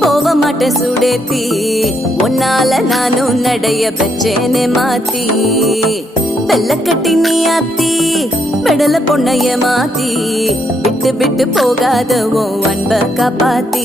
போக மாட்டேன் சுடேத்தி உன்னால நானும் நடைய பெச்சேனே மாத்தி வெள்ளக்கட்டி நீ ஆத்தி பெடல பொண்ணைய மாத்தி விட்டு விட்டு போகாத உன் அன்ப காப்பாத்தி